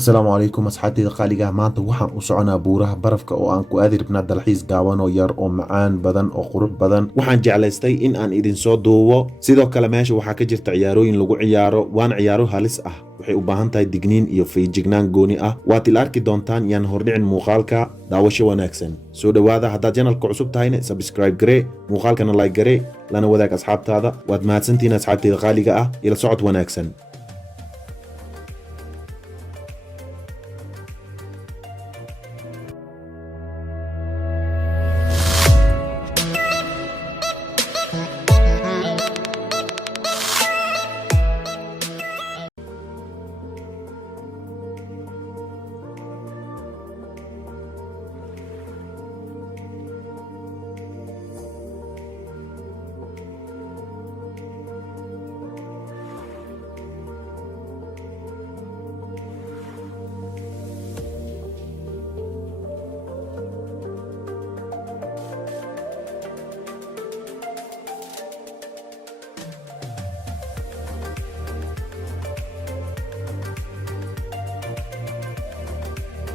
asalaamu calaykum asxaabtayda qaaliga ah. maanta waxaan u soconaa buuraha barafka oo aan ku aadi rabnaa dalxiis gaaban oo yar oo macaan badan oo qurux badan. waxaan jeclaystay in aan idin soo duubo. sidoo kale meesha waxaa ka jirta ciyaarooyin lagu ciyaaro, waana ciyaaro halis ah. waxay u baahan tahay digniin iyo feejignaan gooni ah. waad ila arki doontaan, yaan hordhicin muuqaalka. daawasho wanaagsan. soo dhowaada. haddaad channelka cusub tahayna subscribe garee, muuqaalkana like garee, lana wadaag asxaabtaada. waad mahadsantihiin asxaabtayda qaaliga ah. ila socod wanaagsan.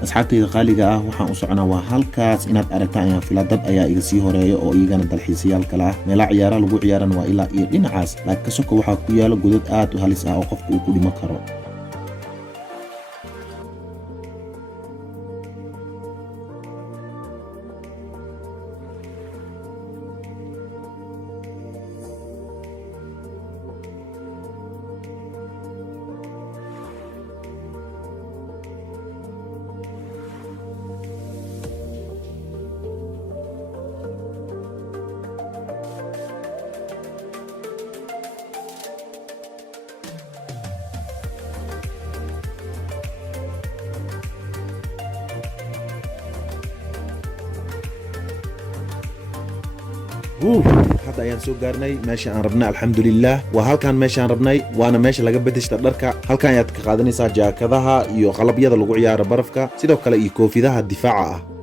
asxaabtayda qaaliga ah, waxaan u soconaa waa halkaas. inaad aragtaan ayaan filaa. dad ayaa iga sii horeeya oo iyagana dalxiisayaal kale ah. meelaha ciyaaraha lagu ciyaaran waa ilaa iyo dhinacaas, laakiin ka soko waxaa ku yaala godad aad u halis ah oo qofka uu ku dhimo karo. hadda ayaan soo gaarnay meesha aan rabnay. alxamdulilah, waa halkaan meeshaan rabnay, waana meesha laga bedeshta dharka. halkaan ayaad ka qaadanaysaa jaakadaha iyo qalabyada lagu ciyaaro barafka, sidoo kale iyo koofidaha difaaca ah.